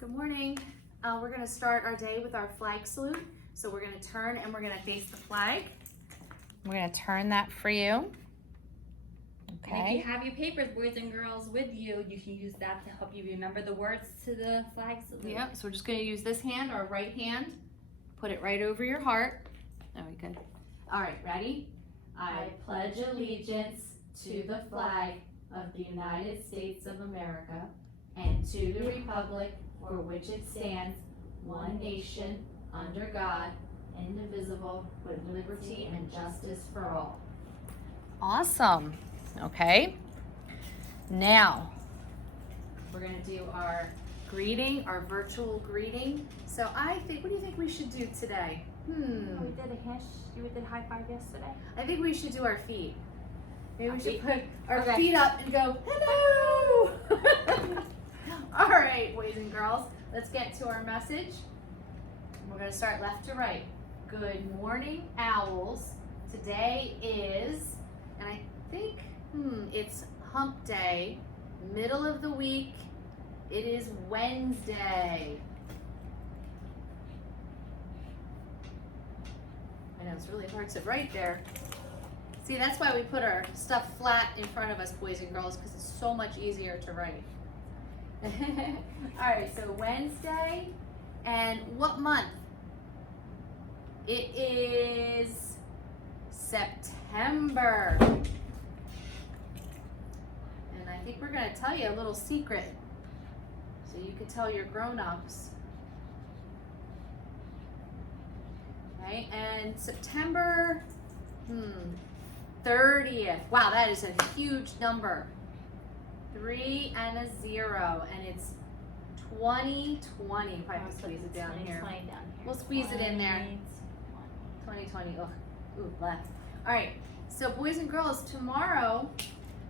Good morning. We're going to start our day with our flag salute. So we're going to turn and we're going to face the flag. We're going to turn that for you. Okay. And if you have your papers, boys and girls, with you, you can use that to help you remember the words to the flag salute. Yeah, so we're just going to use this hand, our right hand, put it right over your heart. Very good. All right, ready? I pledge allegiance to the flag of the United States of America and to the republic for which it stands, one nation, under God, indivisible, with liberty and justice for all. Awesome. Okay. Now, we're going to do our greeting, our virtual greeting. So what do you think we should do today? We did high five yesterday. I think we should do our feet. Maybe we should put our Okay. feet up and go, hello! All right, boys and girls, let's get to our message. We're going to start left to right. Good morning, owls. Today is, and I think, it's hump day, middle of the week. It is Wednesday. I know, it's really hard to write there. See, that's why we put our stuff flat in front of us, boys and girls, because it's so much easier to write. All right, so Wednesday, and what month? It is September. And I think we're going to tell you a little secret so you can tell your grown-ups. Okay, and September 30th. Wow, that is a huge number. 3 and a 0, and it's 2020. Probably have to squeeze it down here. We'll squeeze it in there. 2020. Ugh. Ooh, left. All right. So, boys and girls, tomorrow,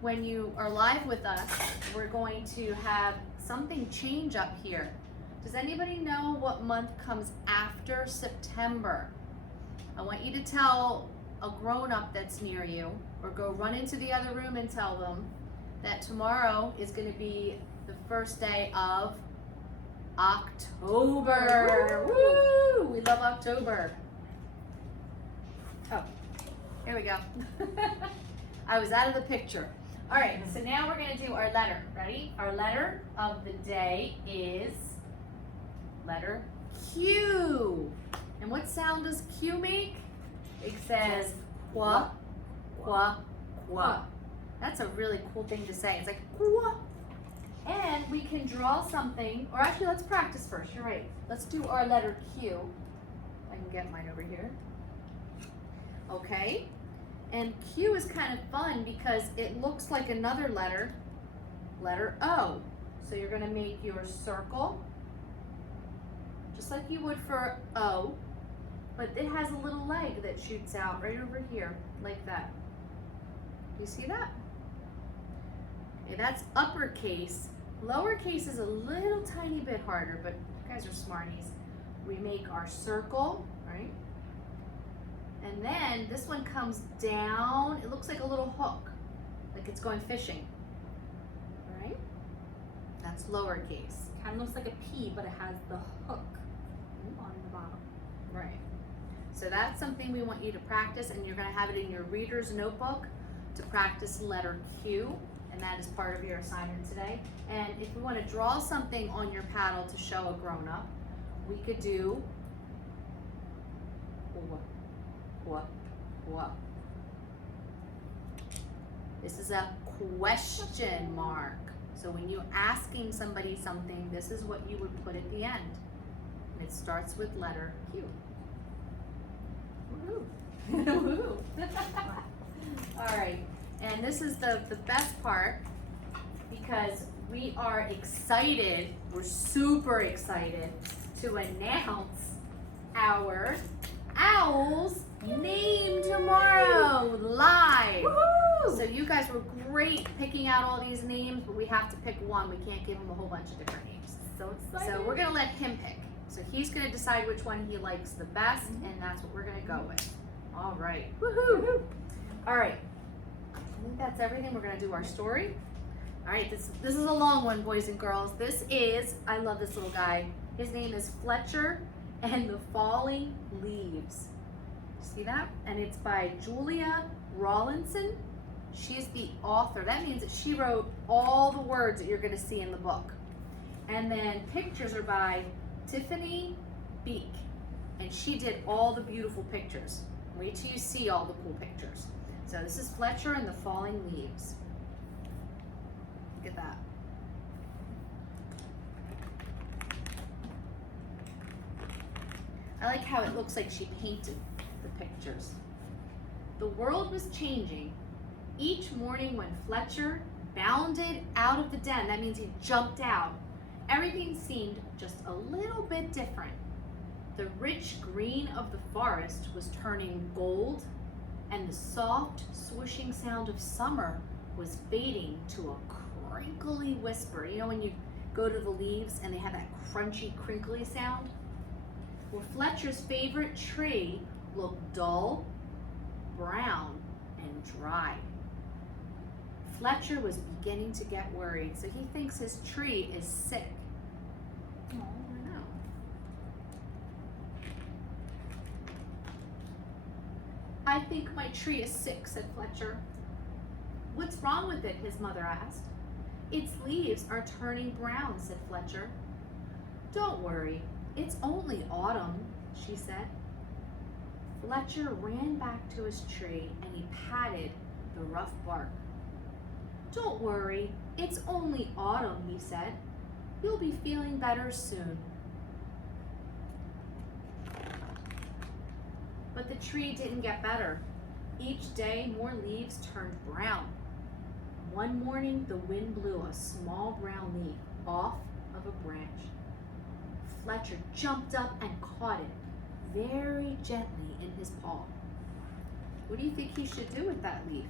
when you are live with us, we're going to have something change up here. Does anybody know what month comes after September? I want you to tell a grown-up that's near you, or go run into the other room and tell them that tomorrow is going to be the first day of October. Woo! We love October. Oh, here we go. I was out of the picture. All right, so now we're going to do our letter. Ready? Our letter of the day is letter Q. And what sound does Q make? It says qua, qua, qua. That's a really cool thing to say. It's like qua. And we can draw something, or actually let's practice first. You're right. Let's do our letter Q. I can get mine over here. Okay. And Q is kind of fun because it looks like another letter, letter O. So you're going to make your circle, just like you would for O, but it has a little leg that shoots out right over here, like that. Do you see that? Okay, that's uppercase. Lowercase is a little tiny bit harder, but you guys are smarties. We make our circle, right? And then this one comes down. It looks like a little hook, like it's going fishing, right? That's lowercase. Kind of looks like a P, but it has the hook on the bottom. Right. So that's something we want you to practice, and you're going to have it in your reader's notebook to practice letter Q, and that is part of your assignment today. And if we want to draw something on your paddle to show a grown-up, we could do what? This is a question mark. So when you're asking somebody something, this is what you would put at the end. And it starts with letter Q. Woohoo! Woohoo! All right, and this is the best part because we are excited, we're super excited to announce our owls name tomorrow live. Woo-hoo! So you guys were great picking out all these names, but we have to pick one. We can't give him a whole bunch of different names. So excited. So we're gonna let him pick. So he's gonna decide which one he likes the best, and that's what we're gonna go with. All right. Woohoo! All right. I think that's everything. We're gonna do our story. All right, this is a long one, boys and girls. This is, I love this little guy. His name is Fletcher and the Falling Leaves. See that? And it's by Julia Rawlinson. She's the author. That means that she wrote all the words that you're going to see in the book. And then pictures are by Tiffany Beek. And she did all the beautiful pictures. Wait till you see all the cool pictures. So this is Fletcher and the Falling Leaves. Look at that. I like how it looks like she painted the pictures. The world was changing. Each morning when Fletcher bounded out of the den, that means he jumped out, everything seemed just a little bit different. The rich green of the forest was turning gold, and the soft swishing sound of summer was fading to a crinkly whisper. You know when you go to the leaves and they have that crunchy, crinkly sound? Well, Fletcher's favorite tree looked dull, brown, and dry. Fletcher was beginning to get worried, so he thinks his tree is sick. Oh, I know. I think my tree is sick, said Fletcher. What's wrong with it? His mother asked. Its leaves are turning brown, said Fletcher. Don't worry, it's only autumn, she said. Fletcher ran back to his tree and he patted the rough bark. Don't worry, it's only autumn, he said. You'll be feeling better soon. But the tree didn't get better. Each day, more leaves turned brown. One morning, the wind blew a small brown leaf off of a branch. Fletcher jumped up and caught it very gently in his paw. What do you think he should do with that leaf?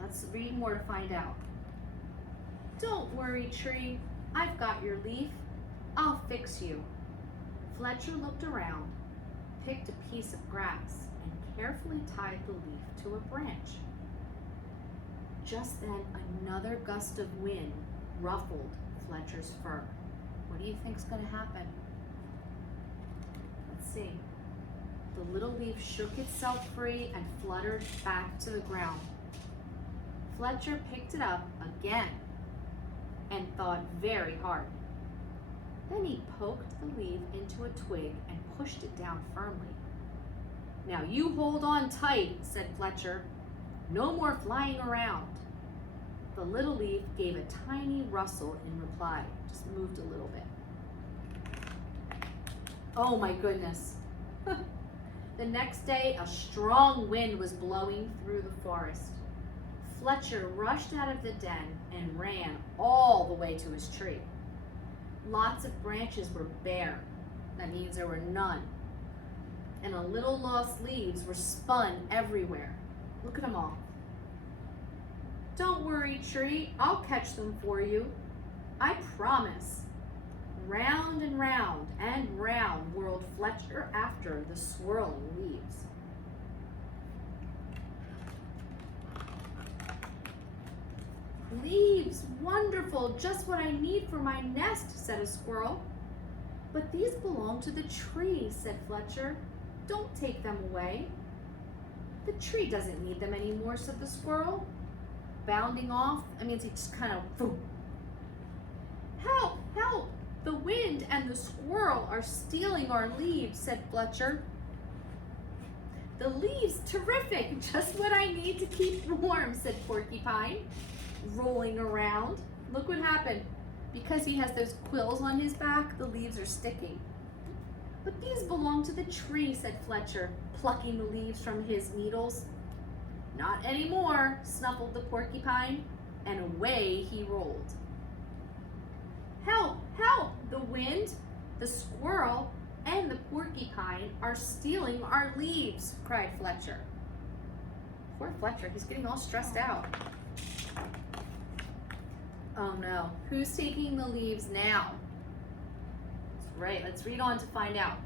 Let's read more to find out. Don't worry, tree. I've got your leaf. I'll fix you. Fletcher looked around, picked a piece of grass, and carefully tied the leaf to a branch. Just then, another gust of wind ruffled Fletcher's fur. What do you think's going to happen? Let's see. The little leaf shook itself free and fluttered back to the ground. Fletcher picked it up again and thought very hard. Then he poked the leaf into a twig and pushed it down firmly. Now you hold on tight, said Fletcher. No more flying around. The little leaf gave a tiny rustle in reply, just moved a little bit. Oh my goodness. The next day, a strong wind was blowing through the forest. Fletcher rushed out of the den and ran all the way to his tree. Lots of branches were bare. That means there were none. And the little lost leaves were spun everywhere. Look at them all. Don't worry, tree. I'll catch them for you. I promise. Round and round and round whirled Fletcher after the swirling leaves. Leaves, wonderful, just what I need for my nest, said a squirrel. But these belong to the tree, said Fletcher. Don't take them away. The tree doesn't need them anymore, said the squirrel. Bounding off, that means he just kind of, boom. Help, help, the wind and the squirrel are stealing our leaves, said Fletcher. The leaves, terrific, just what I need to keep warm, said Porcupine, rolling around. Look what happened. Because he has those quills on his back, the leaves are sticking. But these belong to the tree, said Fletcher, plucking the leaves from his needles. Not anymore, snuffled the porcupine, and away he rolled. Help, help, the wind, the squirrel, and the porcupine are stealing our leaves, cried Fletcher. Poor Fletcher, he's getting all stressed out. Oh no, who's taking the leaves now? That's right, let's read on to find out.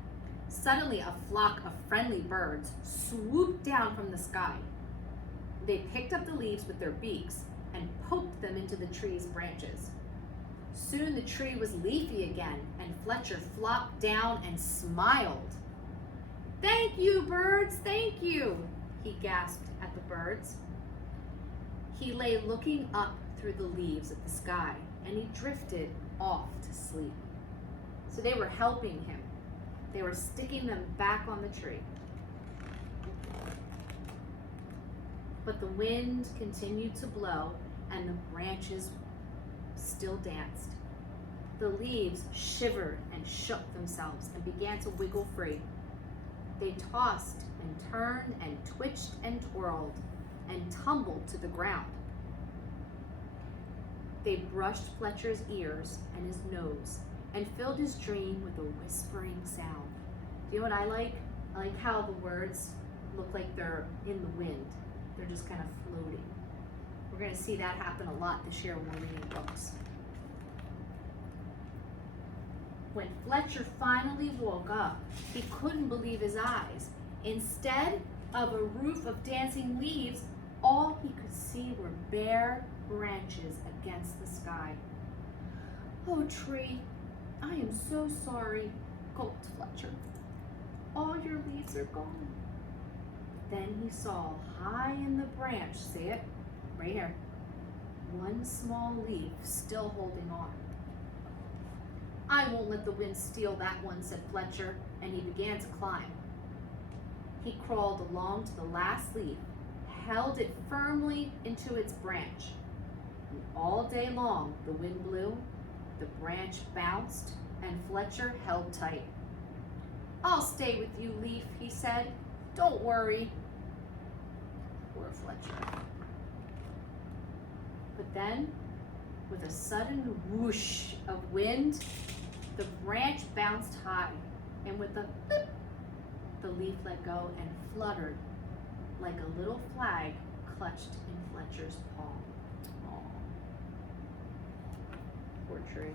Suddenly, a flock of friendly birds swooped down from the sky. They picked up the leaves with their beaks, and poked them into the tree's branches. Soon the tree was leafy again, and Fletcher flopped down and smiled. "Thank you, birds, thank you," he gasped at the birds. He lay looking up through the leaves at the sky, and he drifted off to sleep. So they were helping him. They were sticking them back on the tree. But the wind continued to blow, and the branches still danced. The leaves shivered and shook themselves and began to wiggle free. They tossed and turned and twitched and twirled and tumbled to the ground. They brushed Fletcher's ears and his nose and filled his dream with a whispering sound. Do you know what I like? I like how the words look like they're in the wind. They're just kind of floating. We're going to see that happen a lot this year when we're reading books. When Fletcher finally woke up, he couldn't believe his eyes. Instead of a roof of dancing leaves, all he could see were bare branches against the sky. "Oh, tree, I am so sorry," gulped Fletcher. "All your leaves are gone." Then he saw high in the branch, see it? Right here. One small leaf still holding on. "I won't let the wind steal that one," said Fletcher, and he began to climb. He crawled along to the last leaf, held it firmly into its branch. And all day long the wind blew, the branch bounced, and Fletcher held tight. "I'll stay with you, leaf," he said. "Don't worry." Poor Fletcher. But then, with a sudden whoosh of wind, the branch bounced high, and with a flip, the leaf let go and fluttered like a little flag clutched in Fletcher's palm. Aw. Poor tree.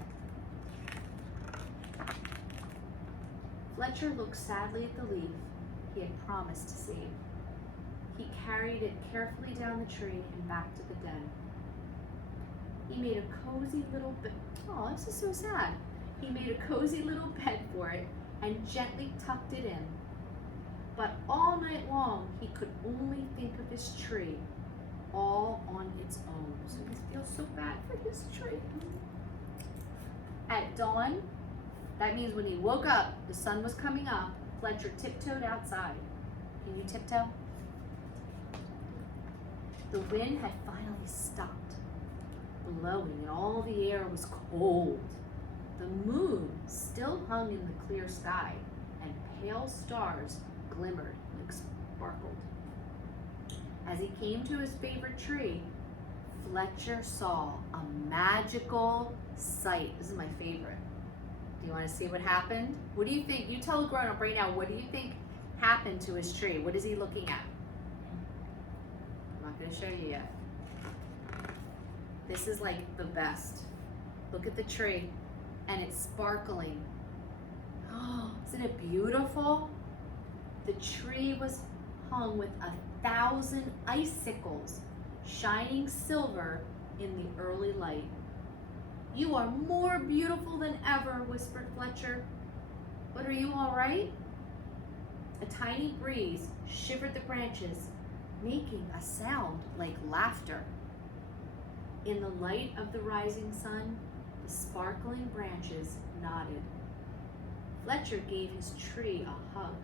Fletcher looked sadly at the leaf he had promised to save. He carried it carefully down the tree and back to the den. He made a cozy little bed. Oh, this is so sad. He made a cozy little bed for it and gently tucked it in. But all night long, he could only think of his tree, all on its own. So he feels so bad for his tree. At dawn, that means when he woke up, the sun was coming up, Fletcher tiptoed outside. Can you tiptoe? The wind had finally stopped blowing, and all the air was cold. The moon still hung in the clear sky, and pale stars glimmered and sparkled. As he came to his favorite tree, Fletcher saw a magical sight. This is my favorite. Do you want to see what happened? What do you think? You tell a grown-up right now, what do you think happened to his tree? What is he looking at? I'm not going to show you yet. This is like the best. Look at the tree, and it's sparkling. Oh, isn't it beautiful? The tree was hung with 1,000 icicles, shining silver in the early light. "You are more beautiful than ever," whispered Fletcher. "But are you all right?" A tiny breeze shivered the branches, making a sound like laughter. In the light of the rising sun, the sparkling branches nodded. Fletcher gave his tree a hug.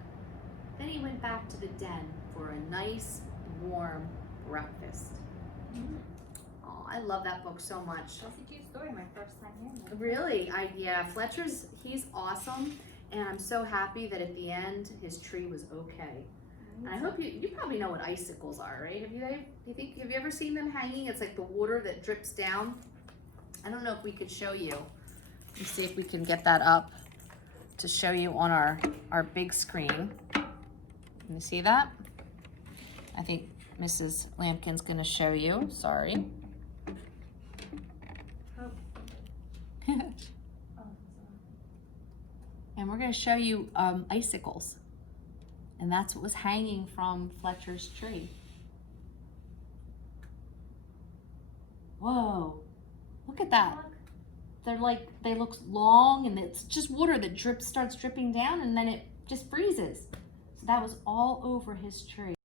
Then he went back to the den for a nice, warm breakfast. Oh, I love that book so much. That's a cute story, my first time hearing it. Really, yeah, he's awesome, and I'm so happy that at the end his tree was okay. And I hope you probably know what icicles are, right? Have you ever seen them hanging? It's like the water that drips down. I don't know if we could show you. Let's see if we can get that up to show you on our big screen. Can you see that? I think Mrs. Lampkin's gonna show you, sorry. And we're gonna show you icicles. And that's what was hanging from Fletcher's tree. Whoa, look at that. They look long, and it's just water that starts dripping down, and then it just freezes. So that was all over his tree.